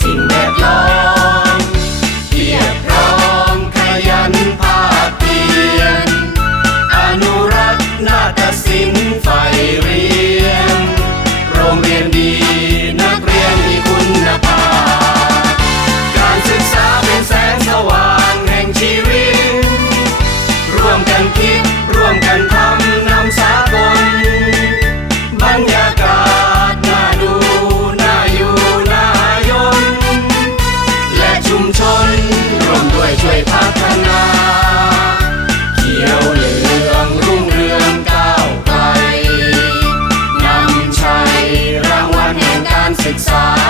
สิ่งแวดล้อมเพียบพร้อมขยันภาเพียรอนุรักษ์นาฏศิลป์ไฟเรียน โรงเรียนดีนักเรียนมีคุณภาพ การศึกษาเป็นแสงสว่างแห่งชีวิต ร่วมกันคิดร่วมกันทำ perfect size.